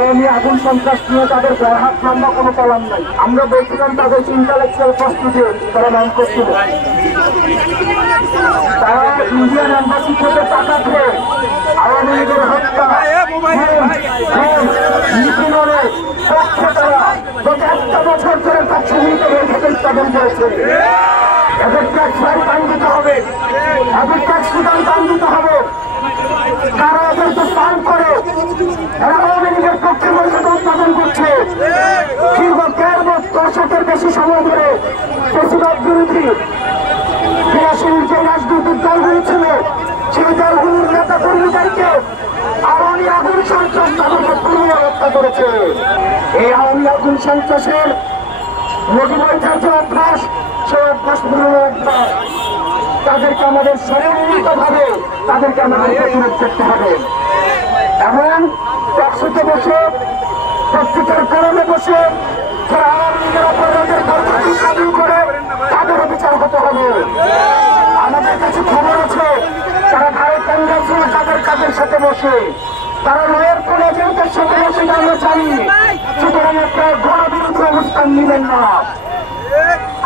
আওয়ামী আগুন সন্ত্রাস নিয়ে তাদের হাত লম্বা কোনো কলাম নাই। আমরা বলছিলাম তাদের ইন্টালেকচুয়াল প্রস্তুতি তারা নাম করছিল। তারা ইন্ডিয়ান এম্বাসি থেকে টাকা খেয়ে আওয়ামী লীগের হত্যা নিপীড়নের পক্ষে তারা গত একটা বছর ধরে তার ছবিতে স্থাপন করেছে। এদের ট্যাক্স ফাইল টান দিতে হবে, এদের ট্যাক্স সুদান টান দিতে হবে। তারা এদেরকে পান করে এরা আওয়ামী লীগের পক্ষে মর্যাদা উৎপাদন করছে। দীর্ঘ ১৩ দশকের বেশি সময় ধরে বেশিরভাগ বিরোধী ক্রিয়াশীল যে রাজনৈতিক দলগুলি ছিল সেই দলগুলির নেতা কর্মীদেরকে আওয়ামী আগুন সন্ত্রাস তাদেরকে পুরো হত্যা করেছে। এই আওয়ামী আগুন সন্ত্রাসের মোটিভেটার যে অভ্যাস সে অভ্যাস অভ্যাস তাদেরকে আমাদের সম্মিলিত ভাবে তাদেরকে আমাদের প্রতিরোধ করতে হবে। এবং টকশোতে বসে পত্রিকার কারণে বসে যারা আওয়ামী লীগের অপরাধের গল্পটি সাধু করে তাদেরও বিচার হতে হবে। আমাদের কাছে খবর আছে তারা ভারত কংগ্রেস তাদের কাজের সাথে বসে তারা লয়ের কোন এজেন্টের সাথে বসে আমরা জানি। সুতরাং আপনার গণবিরোধী অবস্থান নিলেন না।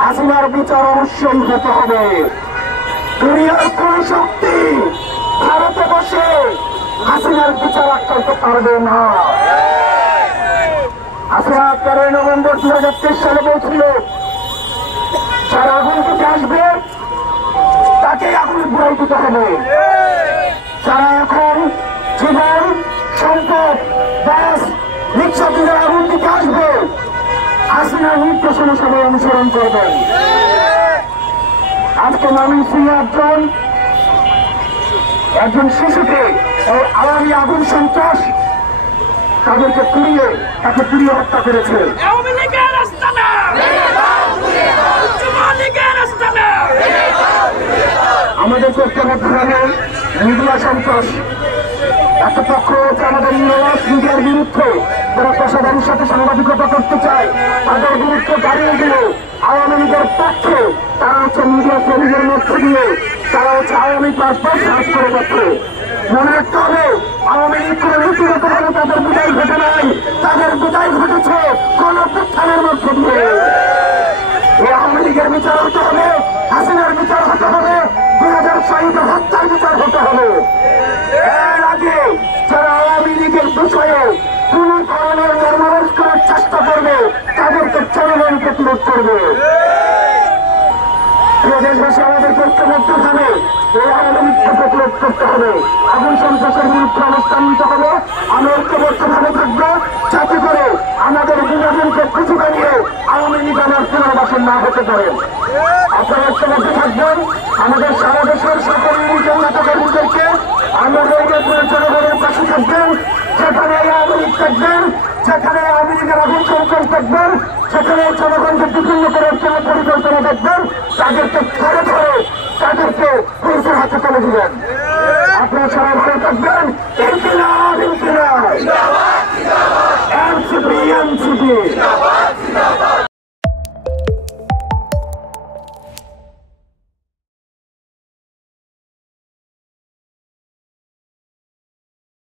হাসিনার বিচার অবশ্যই হতে হবে। দুনিয়ার কোন শক্তি ভারতে বসে হাসিনার বিচার করতে পারবে না। হাসিনা ১৩ নভেম্বর ২০২৩ সালে বলছিল যারা আগুন থেকে আসবে তাকে আগুনে পুরাই দিতে হবে। যারা এখন জীবন সম্পদ বাস রিক্সা দিয়ে আগুন থেকে আসবে হাসিনার নির্দেশনা সবাই অনুসরণ করবেন। আজকে ময়মনসিংহে একজন শিশুকে আওয়ামী আগুন সন্ত্রাস তাদেরকে তাকে পুড়িয়ে হত্যা করেছে। আমাদের ঐক্যবদ্ধ হবে মিডিয়া সন্ত্রাস। একটা পক্ষ হচ্ছে আমাদের নিরলস মিডিয়ার বিরুদ্ধে যারা পেশাদারির সাথে সাংবাদিকতা করতে চায় তাদের বিরুদ্ধে দাঁড়িয়ে দিলে আওয়ামী লীগের পক্ষে তারা হচ্ছে মিডিয়া শ্রেণীদের মধ্যে দিয়ে তারা হচ্ছে আওয়ামী পাসপোর্ট সার্চ করে যাচ্ছে। মনে রাখতে হবে আওয়ামী লীগ কোনো নীতিগতভাবে তাদের বিদায় ঘটে নাই, তাদের বিদায় ঘটেছে গণপ্রত্যানের মধ্যে দিয়ে। এই আওয়ামী লীগের বিচার হতে হবে, হাসিনার বিচার হতে হবে, ২০০০ শহীদের হত্যার বিচার হতে হবে। এর আগে যারা আওয়ামী লীগের বিষয়ে কোন ধরনের নর্মালাইজ করার চেষ্টা করবে তাদেরকে জনগণ প্রতিরোধ করবে। দেশবাসী আমাদেরকে ঐক্যবদ্ধ হবে, এই আওয়ামী লীগকে প্রতিরোধ করতে হবে, আগুন সন্ত্রাসের বিরুদ্ধে অবস্থান নিতে হবে। আমরা ঐক্যবদ্ধভাবে থাকবো যাতে করে আমাদের বিনোদনকে খুঁজে দাঁড়িয়ে আওয়ামী লীগ আমার পুনর্বাসন না হতে পারে। আপনারা ঐক্যবদ্ধ থাকবেন। আমাদের সারা দেশের সকল লীগের নেতা কর্মীদেরকে আমাদের জনগণের পাশে থাকবেন। যেখানে আওয়ামী লীগ থাকবেন, যেখানে আওয়ামী লীগের আগুন সন্ত্রাস থাকবেন, সেখানে জনগণকে বিভিন্ন করার জন্য পরিকল্পনা দেখবেন, তাদেরকে ধরে ধরে তাদেরকে পুলিশের হাতে তুলে দিবেন। আপনারা সবাই ভালো থাকবেন। ইনকিলাব ইনকিলাব, এনসিপি এনসিপি।